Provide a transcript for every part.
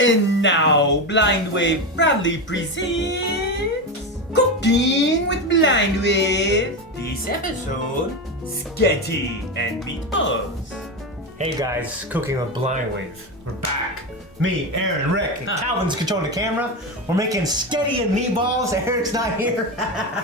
And now, Blind Wave proudly presents Cooking with Blind Wave. This episode, Pisketty and Meatballs. Hey guys, Cooking with Blind Wave. We're back. Me, Aaron, and Rick, and Calvin's controlling the camera. We're making Pisketty and Meatballs. Eric's not here.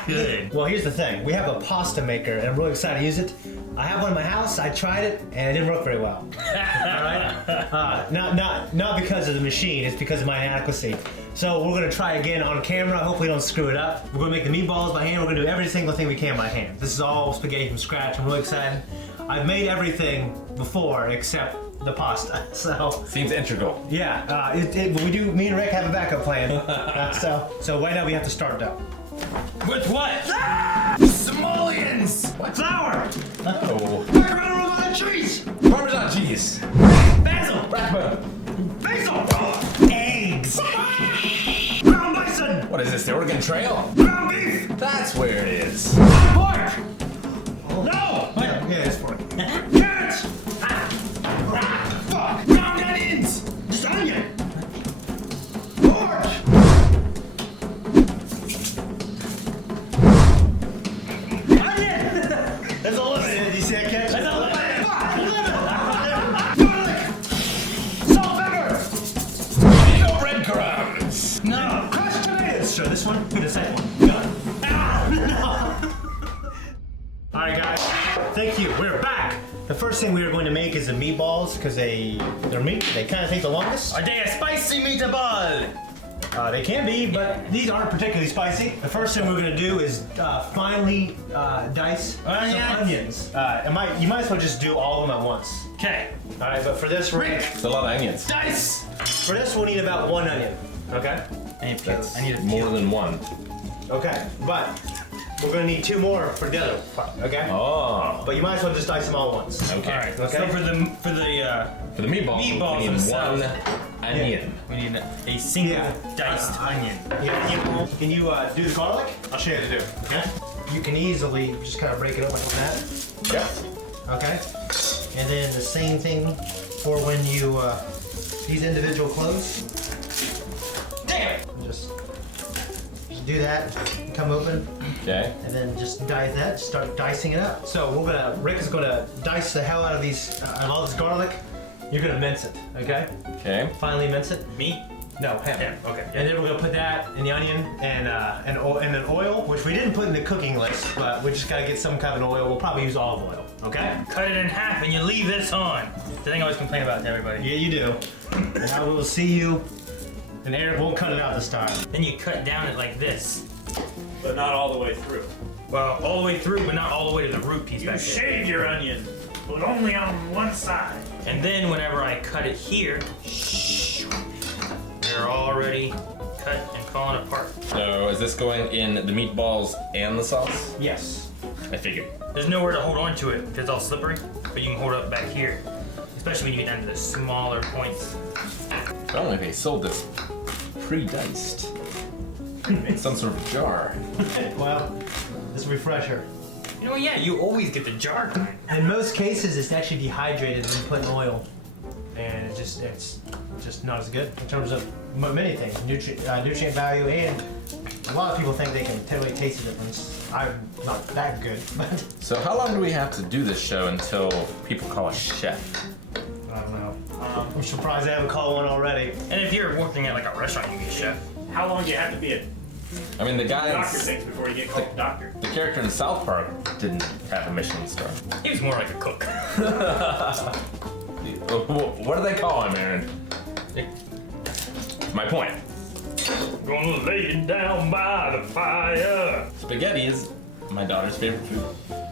Good. Well, here's the thing. We have a pasta maker, and I'm really excited to use it. I have one in my house. I tried it, and it didn't work very well. Alright? Not because of the machine. It's because of my inadequacy. So we're going to try again on camera. Hopefully don't screw it up. We're going to make the meatballs by hand. We're going to do every single thing we can by hand. This is all spaghetti from scratch. I'm really excited. I've made everything before except the pasta. So seems integral. Yeah, me and Rick have a backup plan. So right now we have to start dough. With what? Simoleons! What? Flour! Oh. Macaroni on cheese! Parmesan cheese! Basil! Rathbone! Basil! Eggs! Ground bison! What is this, the Oregon Trail? Ground beef! That's where it is. Pork! No! Yeah, it's pork. Carrots! Fuck! Ground onions! Just onion! Pork! There's a limit. Did you see that catch? There's a limit. Garlic. Salt, pepper. No breadcrumbs. No. Crushed tomatoes. Show this one. The second one. Done. No. All right, guys. Thank you. We're back. The first thing we are going to make is the meatballs because they're meat. They kind of take the longest. Are they a spicy meatball? They can be, but these aren't particularly spicy. The first thing we're going to do is finely dice some onions. You might as well just do all of them at once. Okay. All right, but for this, It's a lot of onions. Dice! for this we'll need about one onion. Okay. I need to peel. That's I need to more peel. than one. Okay, but we're going to need two more for the other part. Okay. Oh. But you might as well just dice them all at once. Okay. All right. Okay. So for the meatballs, meatballs we need themselves. one onion. we need a single diced onion. Yeah. Can you do the garlic? I'll show you how to do it. Okay. You can easily just kind of break it up like that. Yeah. Okay. And then the same thing for when you these individual cloves. Damn it! Just do that. Come open. Okay. And then just dice that. Start dicing it up. So Rick is gonna dice the hell out of these, all this garlic. You're gonna mince it. Okay. Okay. Finally mince it. Me? No, ham. Ham, okay. And then we're gonna put that in the onion and then oil, which we didn't put in the cooking list, but we just gotta get some kind of an oil. We'll probably use olive oil. Okay. Cut it in half and you leave this on. The thing I always complain about to everybody. Yeah, you do. And I will see you. And Eric won't cut it out this time. Then you cut down it like this. But not all the way through. Well, all the way through, but not all the way to the root piece You back there. shave your onion, but only on one side. And then whenever I cut it here, they're already cut and falling apart. So is this going in the meatballs and the sauce? Yes. I figured. There's nowhere to hold on to it because it's all slippery, but you can hold it back here. Especially when you get down to the smaller points. I don't know if they sold this pre-diced. In some sort of jar. Well, this refresher. You know, yeah, you always get the jar kind. In most cases, it's actually dehydrated when you put in oil, and it's just not as good in terms of many things, nutrient value, and a lot of people think they can totally taste the difference. I'm not that good, but So how long do we have to do this show until people call us chef? I don't know. I'm surprised they haven't called one already. And if you're working at like a restaurant, you can be a chef. How long do you have to be a I mean, the guy, doctor things before you get called doctor? the character in South Park didn't have a Michelin star. He was more like a cook. What do they call him, Aaron? My point. Gonna lay you down by the fire. Spaghetti is my daughter's favorite food.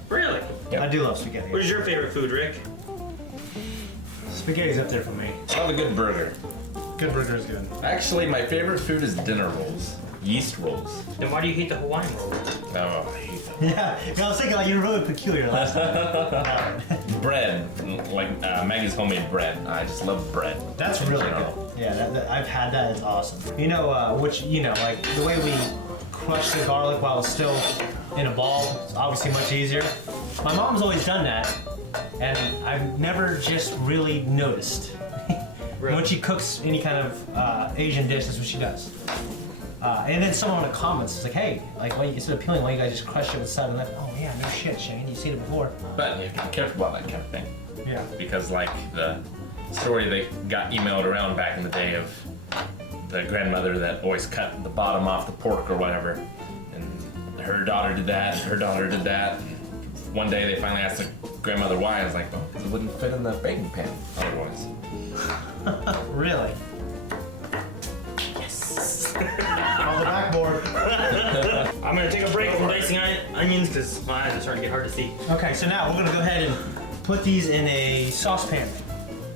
Really? Yep. I do love spaghetti. What is your favorite food, Rick? Spaghetti's up there for me. I love a good burger. Good burger is good. Actually, my favorite food is dinner rolls. Yeast rolls. Then why do you hate the Hawaiian roll? Oh, I hate them. Yeah, I was thinking like you're really peculiar last time. Bread, like Maggie's homemade bread. I just love bread. That's really good. General. Yeah, I've had that. It's awesome. You know, like the way we crush the garlic while it's still in a ball, it's obviously much easier. My mom's always done that, and I've never just really noticed. Really? When she cooks any kind of Asian dish, that's what she does. And then someone in the comments is like, hey, like, why, instead of peeling, why you guys just crush it with side and left? Oh yeah, no shit, Shane, you've seen it before. But you have to be careful about that kind of thing. Yeah. Because like the story that got emailed around back in the day of the grandmother that always cut the bottom off the pork or whatever, and her daughter did that, and her daughter did that. And one day they finally asked the grandmother why. I was like, well, because it wouldn't fit in the baking pan otherwise. Really? Yes. On the backboard. I'm gonna take a break from dicing onions because my eyes are starting to get hard to see. Okay, so now we're gonna go ahead and put these in a saucepan.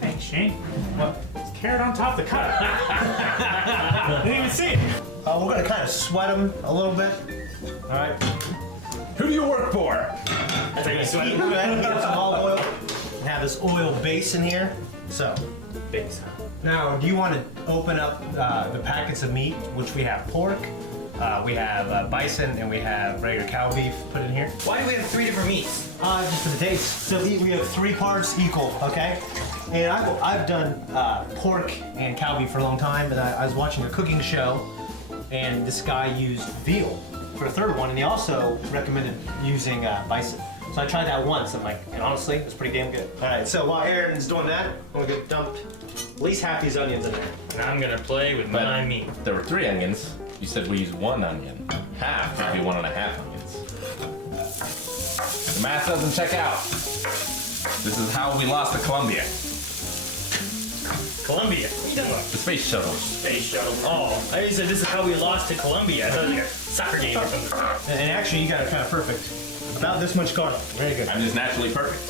Hey, Shane. What? There's carrot on top of the cut. Didn't even see it. We're gonna kind of sweat them a little bit. All right. Who do you work for? That's how you sweat We're gonna heat up some olive oil and have this oil base in here. So base. now, do you want to open up the packets of meat, which we have pork, we have bison, and we have regular cow beef put in here? Why do we have 3 different meats? Just for the taste. So we have 3 parts equal, okay? And I've done pork and cow beef for a long time, but I was watching a cooking show, and this guy used veal for a third one, and he also recommended using bison. So I tried that once, and honestly, it's pretty damn good. All right, so while Aaron's doing that, I'm gonna get dumped at least half these onions in there. And I'm gonna play with But my meat. there were 3 onions. You said we use 1 onion. Half would be 1.5 onions. The math doesn't check out. This is how we lost to Columbia. Columbia. What are you talking about? The space shuttle. Space shuttle. Oh, I just said this is how we lost to Columbia. I thought it was like a soccer game or something. And actually, you got it kind of perfect. About this much garlic. Very good. I'm just naturally perfect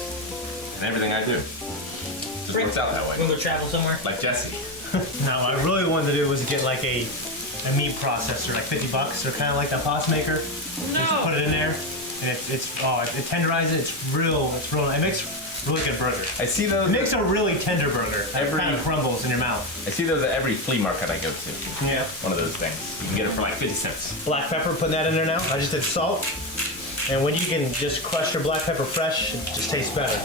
in everything I do. Just works out that You way. wanna go travel somewhere? Like Jesse. Now, what I really wanted to do was get like a meat processor, like $50. They're kind of like that pasta maker. Just put it in there, and it tenderizes it. It's real. It makes really good burger. I see those. It makes a really tender burger. It Every- kind of crumbles in your mouth. I see those at every flea market I go to. Yeah. One of those things. You can get it for like 50 cents. Black pepper, putting that in there now. I just did salt. And when you can just crush your black pepper fresh, it just tastes better.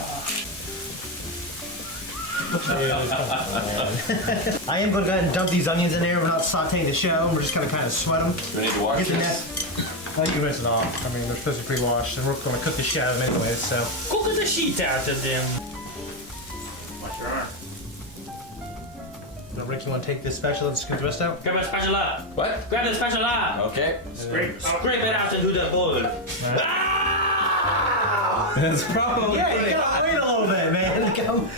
I am going to go ahead and dump these onions in there. We're not sauteing the shell. We're just going to kind of sweat them. Do we need to wash Get the net. this? Well, you can rinse it off. I mean, they're supposed to be pre-washed, and we're going to cook the shit out of them anyways, so. Cook the sheet out of them. Watch your arm. Now, Rick, you want to take this spatula and scoop the rest out? Grab a spatula. What? Grab the spatula. Okay. Scrape. Scrape it out into the bowl. Ah! That's probably Yeah, you gotta wait a little bit, man.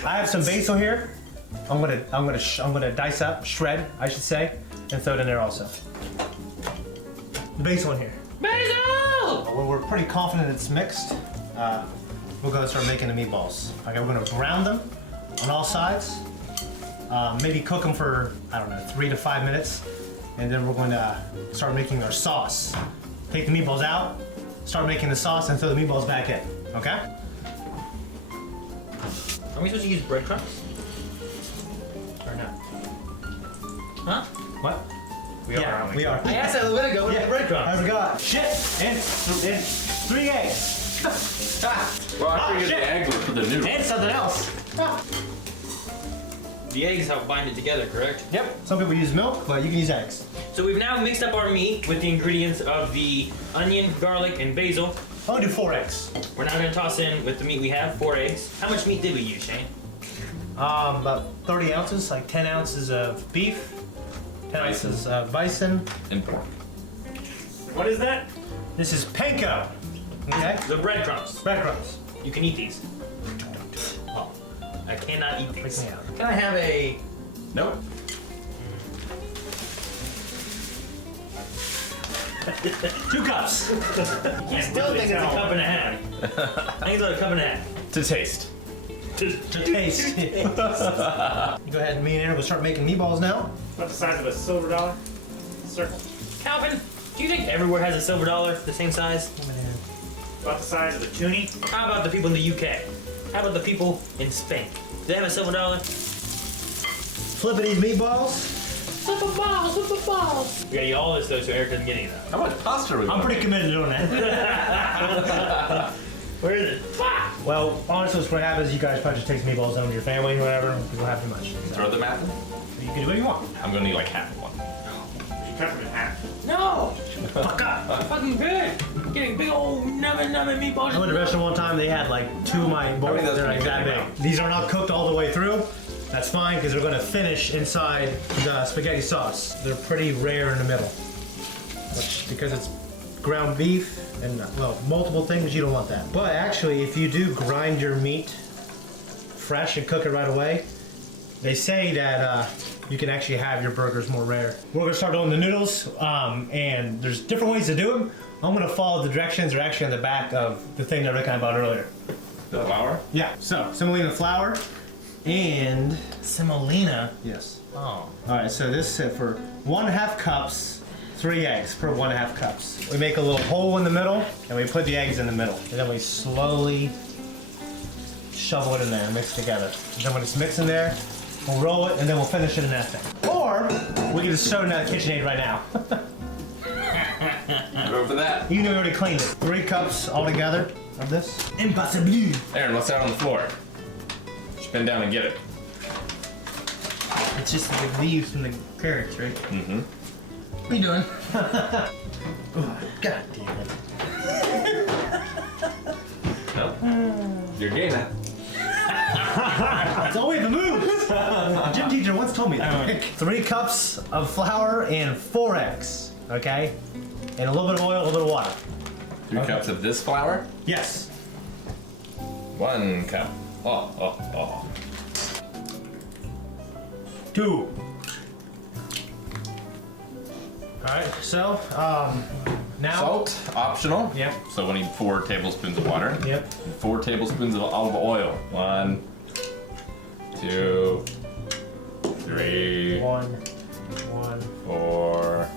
I have some basil here. I'm gonna dice up, shred, I should say, and throw it in there also. The basil in here. Basil! When we're pretty confident it's mixed, we'll go start making the meatballs. Okay, we're gonna brown them on all sides. Maybe cook them for, I don't know, 3 to 5 minutes, and then we're going to start making our sauce. Take the meatballs out, start making the sauce, and throw the meatballs back in. Okay? Are we supposed to use breadcrumbs? Or no? Huh? What? We are, aren't we? We are. I asked that a minute ago. Where's the I breadcrumbs? forgot. Shit! And 3 eggs. Well, I figured shit. the eggs were for the noodles. And something else. The eggs help bind it together, correct? Yep. Some people use milk, but you can use eggs. So we've now mixed up our meat with the ingredients of the onion, garlic, and basil. I'll do 4 eggs. We're now gonna toss in with the meat we have 4 eggs. How much meat did we use, Shane? About 30 ounces, like 10 ounces of beef, 10 ounces of bison. And pork. What is that? This is panko. Okay? The breadcrumbs. Breadcrumbs. You can eat these. Oh, I cannot eat these. Freak me out. Can I have a? Nope. 2 cups. I still think it's a cup and a half. I think it's like a cup and a half. To taste. To taste. You go ahead and me and Aaron will start making meatballs now. About the size of a silver dollar. Circle. Calvin, do you think everywhere has a silver dollar the same size? About the size of a toonie. How about the people in the UK? How about the people in Spain? Do they have a silver dollar? Flipping these meatballs. Flip a balls. We gotta eat all this though, so Eric doesn't get any of that. How much pasta are we I'm pretty committed to doing that. Where is it? Well, honestly, what's gonna happen is you guys probably just take some meatballs home to your family or whatever. You don't have too much. So, Throw them at them? you can do what you want. I'm gonna need like half of one. We should cut them in half. No! Fuck up. Fucking good! Getting big old numbing meatballs. I went to a restaurant one time. They had like 2 of my boys. those They're can like be that big big. These are not cooked all the way through. That's fine because they're gonna finish inside the spaghetti sauce. They're pretty rare in the middle, which because it's ground beef and well multiple things, you don't want that. But actually, if you do grind your meat fresh and cook it right away, they say that you can actually have your burgers more rare. We're gonna start on the noodles, and there's different ways to do them. I'm gonna follow the directions. They're actually on the back of the thing that Rick and I bought earlier. The flour? Yeah. So semolina flour and Semolina. yes. Oh. All right. So this is for 1/2 cups, 3 eggs per 1/2 cups. We make a little hole in the middle, and we put the eggs in the middle, and then we slowly shovel it in there and mix it together. And then when it's mixed in there, we'll roll it, and then we'll finish it in that thing. Or we can just throw it in that KitchenAid right now. Go for that. You know we already cleaned it. 3 cups altogether of this. Impossible. Aaron, what's out on the floor? Just bend down and get it. It's just the leaves from the carrots, right? Mm-hmm. What are you doing? God damn it. No. You're getting that. It's always the moves. Gym teacher once told me that. 3 cups of flour and 4 eggs. Okay? And a little bit of oil, a little bit of water. 3 cups of this flour. Yes. 1 cup. Oh. 2. Alright, so, now. Salt, optional. Yep. So we need 4 tablespoons of water. Yep. 4 tablespoons of olive oil. 1, 2, 3, 1. 4.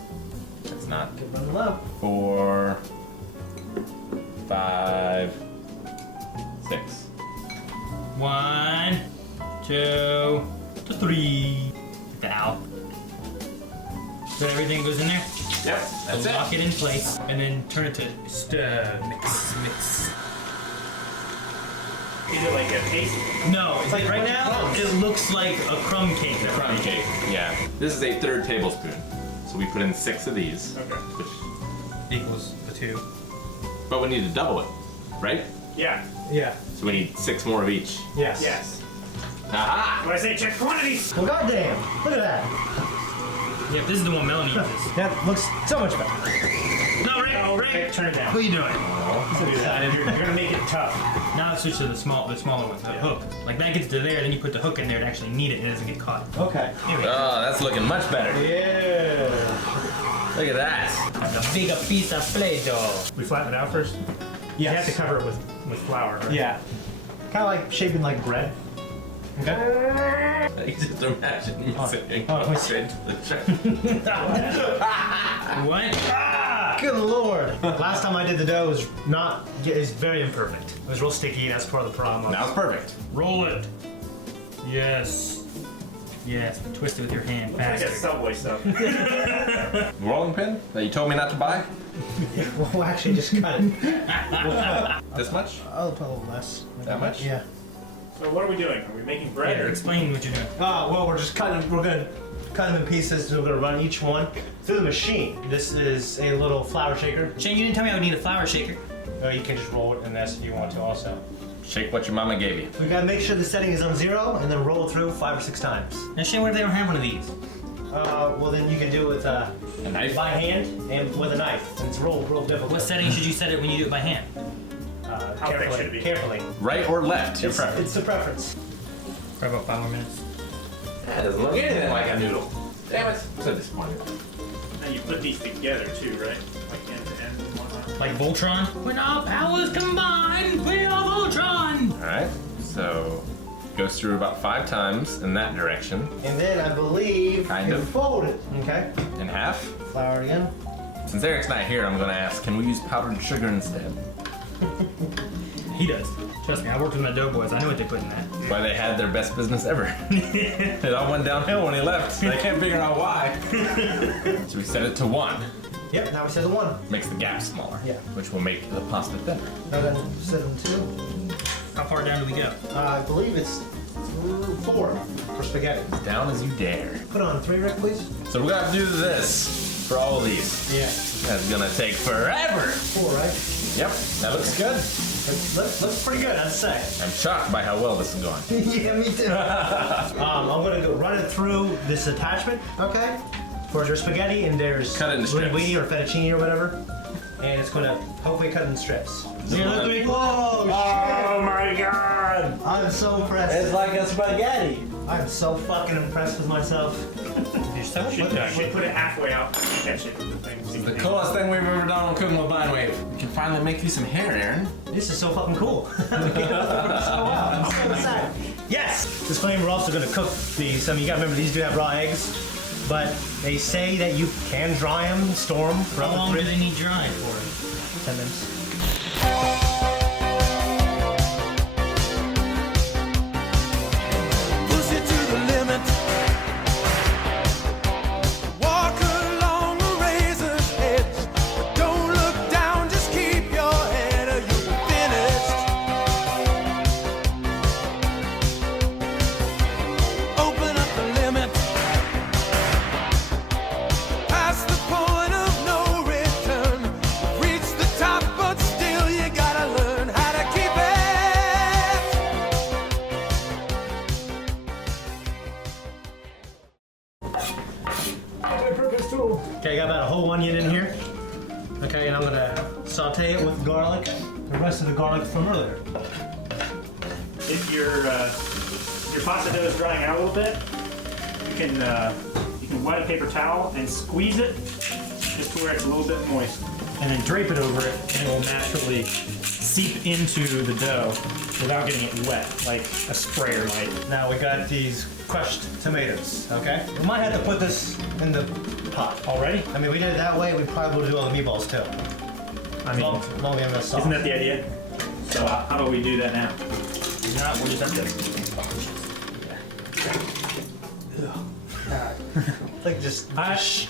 That's not. Get them low. 4, 5, 6. 1, 2, 3. Get that out. So everything goes in there. Yep, that's So lock it. it in place, and then turn it to stir, mix. Is it like a paste? No, it's like right now crumbs. it looks like a crumb cake. Crumb cake. Yeah. This is a 1/3 tablespoon. So we put in 6 of these. Okay. Which, Equals the 2. but we need to double it, right? Yeah. Yeah. So we need 6 more of each. Yes. Yes. Aha! When I say check quantities. Well, goddamn. Look at that. Yep, this is the one Melanie uses. That looks so much better. No, Rick, Okay, Rick. turn it down. What are you doing? You're gonna make it tough. Now let's switch to the smaller one, the hook. Like that gets to there, then you put the hook in there to actually knead it and it doesn't get caught. Okay. Here we go. Oh, that's looking much better. Yeah. Look at that. A bigger piece of Play-Doh. We flatten it out first. You have to Yes. cover it with flour. Right? Yeah. Kind of like shaping like bread. Okay. I just imagine you saying wait. straight to the check. What? Good lord. Last time I did the dough was not, it's very imperfect. It was real sticky, that's part of the problem. Now it's perfect. Roll it. Yes. Yes, twist it with your hand I got faster. Subway stuff. Rolling pin that you told me not to buy? We'll actually just cut it. This much? I'll put a little less. That much? Yeah. So what are we doing? Are we making bread Here, or? explain what you're doing. Well, we're gonna cut them in pieces, so we're gonna run each one through the machine. This is a little flour shaker. Shane, you didn't tell me I would need a flour shaker. Or you can just roll it in this if you want to also. Shake what your mama gave you. We gotta make sure the setting is on 0 and then roll it through 5 or 6 times. Now, Shane, what if they don't have one of these? Well then you can do it with A knife? by hand and with a knife. And it's real difficult. What setting should you set it when you do it by hand? How thick Carefully. should it be? Carefully. Right or left? Your It's preference. the preference. For about 5 more minutes. That doesn't look anything like a noodle. Damn it. So disappointed. And you put these together too, right? Like end to end and whatnot. Like Voltron? When our powers combine, we are Voltron! Alright. So goes through about 5 times in that direction. And then I believe Kind you of. fold it. Okay. In half. Flour again. Since Eric's not here, I'm gonna ask, can we use powdered sugar instead? He does. Trust me, I worked with my Doughboys. I know what they put in that. That's why they had their best business ever. It all went downhill when he left. They can't figure out why. So we set it to 1. Yep, now we set the 1. Makes the gap smaller. Yeah. Which will make the pasta thinner. Now then set them 2. How far down do we go? I believe it's 4 for spaghetti. Down as you dare. Put on 3, Rick, please. So we gotta do this for all of these. Yeah. That's gonna take forever. 4, right? Yep, that looks good. Looks pretty good, I'd say. I'm shocked by how well this is going. Yeah, me too. I'm gonna go run it through this attachment, okay? For your spaghetti, and there's Cut it into strips. linguine or fettuccine or whatever. And it's gonna hopefully cut in strips. Whoa, Oh my god! I'm so impressed. It's like a spaghetti. I'm so fucking impressed with myself. You're so shit You should put it halfway out. Catch it. This is the coolest thing we've ever done on Cooking with Vine Wave. We can finally make you some hair, Aaron. This is so fucking cool. I'm so excited. Yes! Disclaimer, we're also gonna cook these. I mean, you gotta remember, these do have raw eggs, but they say that you can dry them, store them for How up to long 3 do they need drying for? 10 minutes. Push it to the limit. Walk along a razor's edge. But don't look down, just keep your head or you'll be finished. Open up the limit. Past the point of no return. Reach the top, but still you gotta learn how to keep it. Okay, I got about a whole onion in here. Okay, and I'm gonna saute it with garlic. The rest of the garlic from earlier. If your pasta dough is drying out a little bit, you can wet a paper towel and squeeze it just to where it's a little bit moist, and then drape it over it, and it will naturally seep into the dough without getting it wet, like a sprayer might. Now we got these crushed tomatoes, okay? We might have to put this in the pot. Already? I mean, we did it that way, we probably will do all the meatballs too. I mean, Long we have enough sauce. isn't that the idea? So how do we do that now? Not, we'll just have to. Like just... That's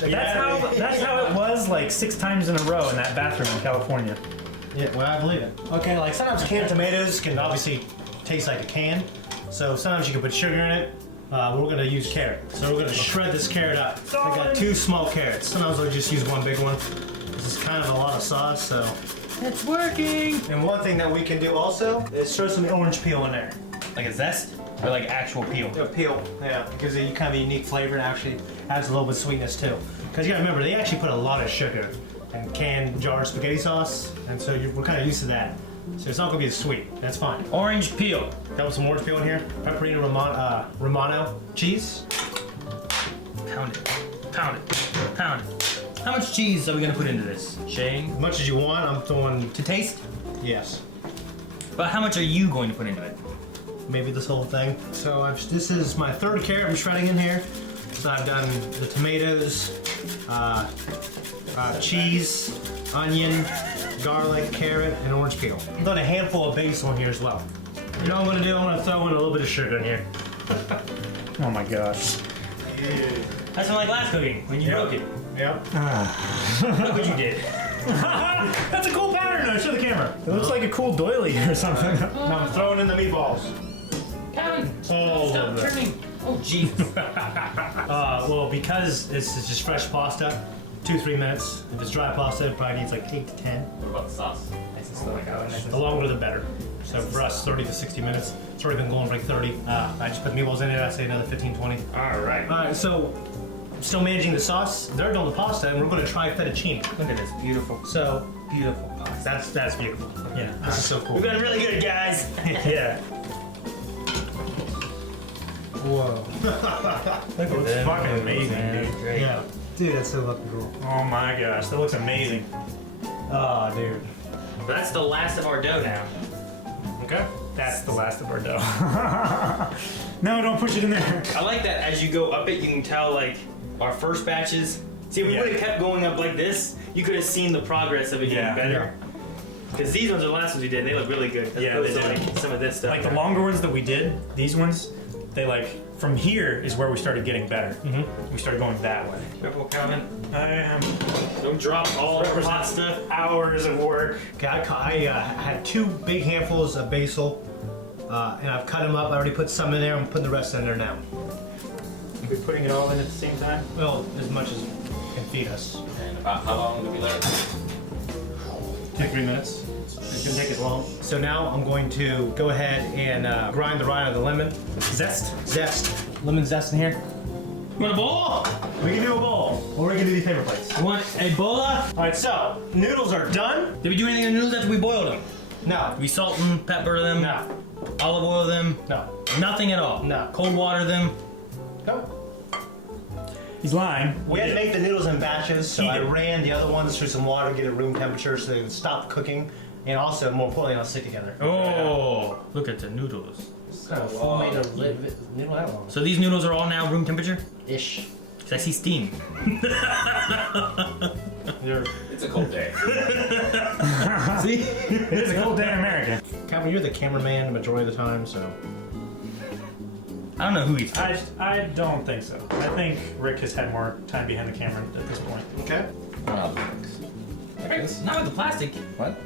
how it was like 6 times in a row in that bathroom in California. Yeah, well, I believe it. Okay, like sometimes canned tomatoes can obviously taste like a can, so sometimes you can put sugar in it. We're gonna use carrot, so we're gonna shred this carrot up. I got 2 small carrots. Sometimes I'll just use 1 big one. This is kind of a lot of sauce, so. It's working! And one thing that we can do also is throw some orange peel in there. Like a zest? Or like actual peel? A peel, yeah, because it kind of a unique flavor and actually adds a little bit of sweetness too. Because you gotta remember, they actually put a lot of sugar in canned jarred spaghetti sauce, and so we're kind of used to that. So it's not gonna be as sweet. That's fine. Orange peel. Got some orange peel in here. Pepperoni Romano cheese. Pound it. Pound it. Pound it. How much cheese are we gonna put into this? Shay? As much as you want. I'm throwing. To taste? Yes. But how much are you going to put into it? Maybe this whole thing. So this is my 3rd carrot I'm shredding in here. So I've done the tomatoes, cheese, onion, garlic, carrot, and orange peel. I've done a handful of basil in here as well. You know what I'm gonna do? I'm gonna throw in a little bit of sugar in here. Oh my gosh. That's from like last cooking, when you broke it. Yep. Look what you did. That's a cool pattern. Show the camera. It looks like a cool doily or something. Now I'm throwing in the meatballs. Pound! Oh, Stop turning! Oh, jeez. Well, because this is just fresh pasta, 2-3 minutes. If it's dry pasta, it probably needs like 8 to 10. What about the sauce? Oh my god. The longer the better. So for us, 30 to 60 minutes. It's already been going for like 30. I just put the meatballs in it. I say another 15, 20. Alright. All right, so still managing the sauce. They're doing the pasta, and we're going to try fettuccine. Look at this. Beautiful. So Beautiful pasta. that's beautiful. Yeah. This is so cool. We've got it really good, guys. Yeah. Whoa. That looks fucking amazing, dude. Great. Yeah, dude, that's so fucking cool. Oh my gosh, that looks amazing. Oh, dude. That's the last of our dough now. Okay. That's the last of our dough. No, don't push it in there. I like that as you go up it, you can tell like our first batches. See, if we Yeah. would have kept going up like this, you could have seen the progress of it getting Yeah. better. Because these ones are the last ones we did, and they look really good. As Yeah, opposed they to did. like some of this stuff. Like the longer ones that we did, these ones, they like, from here is where we started getting better. We started going that way. Careful, Calvin. I am Don't drop all the hot stuff. hours of work. Okay, I had 2 big handfuls of basil, And I've cut them up. I already put some in there. I'm putting the rest in there now. We're putting it all in at the same time. Well, as much as can feed us. And about how long do we let it? 2-3 minutes. It's gonna take as long. So now I'm going to go ahead and grind the rind of the lemon. Zest. Zest. Lemon zest in here. You want a bowl? We can do a bowl. Or we can do these paper plates. You want a bola? Alright, so noodles are done. Did we do anything to the noodles after we boiled them? No. We salt them, pepper them, No. olive oil them, No. nothing at all. No. Cold water them. Nope. He's lying. We had to make the noodles in batches, so I Heated. ran the other ones through some water, get it room temperature so they would stop cooking, and also, more importantly, they'll stick together. Oh, look at the noodles. What kind of fool made a noodle that long? So these noodles are all now room temperature? Ish. Because I see steam. They're... It's a cold day. See? It is a cold day in America. Calvin, you're the cameraman the majority of the time, so... I don't know who eats I first. don't think so. I think Rick has had more time behind the camera at this point. Okay. Well, thanks. Not with the plastic. What?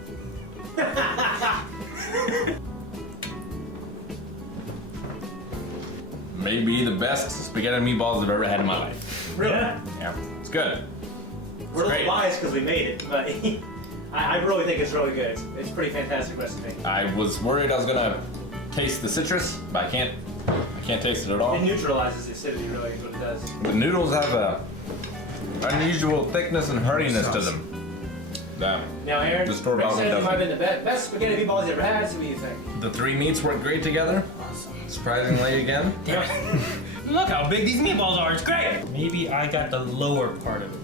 Maybe the best spaghetti and meatballs I've ever had in my life. Really? Yeah. Yeah, it's good. We're a Great. little biased because we made it, but I really think it's really good. It's a pretty fantastic recipe. I was worried I was gonna taste the citrus, but I can't taste it at all. It neutralizes the acidity, really, is what it does. The noodles have a unusual thickness and heartiness to them. That Now, Aaron, The store-bought Rick one said you doesn't. might have been the best spaghetti meatballs you ever had, so what do you think? the three meats work great together. Surprisingly, again. Look how big these meatballs are. It's great. Maybe I got the lower part of it.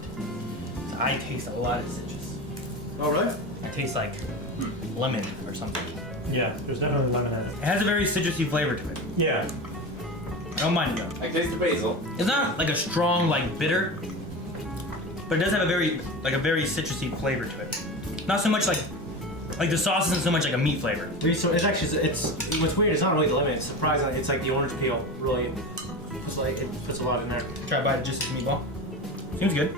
I taste a lot of citrus. Oh, really? I taste like lemon or something. Yeah, there's definitely lemon in it. It has a very citrusy flavor to it. Yeah. I don't mind it though. I taste the basil. It's not like a strong, like bitter, but it does have a very citrusy flavor to it. Not so much like the sauce isn't so much like a meat flavor. So it's actually, what's weird, it's not really the lemon, it's surprising, it's like the orange peel, really. It's like, it puts a lot in there. Try to bite just a meatball. Seems good.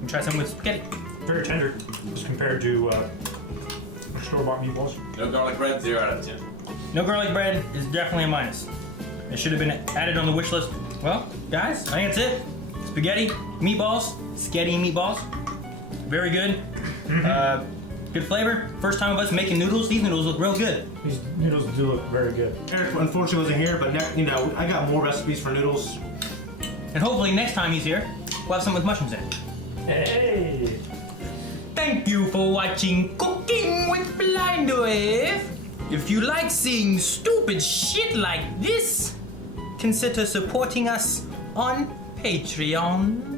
And try some with spaghetti. Very tender, just compared to store-bought meatballs. No garlic bread, 0 out of 10. No garlic bread is definitely a minus. It should have been added on the wish list. Well, guys, I think that's it. Spaghetti, meatballs, sketty meatballs. Very good. Good flavor. First time of us making noodles. These noodles look real good. These noodles do look very good. Eric unfortunately wasn't here, but I got more recipes for noodles. And hopefully next time he's here, we'll have some with mushrooms in it. Hey! Thank you for watching Cooking with Blind Wave. If you like seeing stupid shit like this, consider supporting us on Patreon.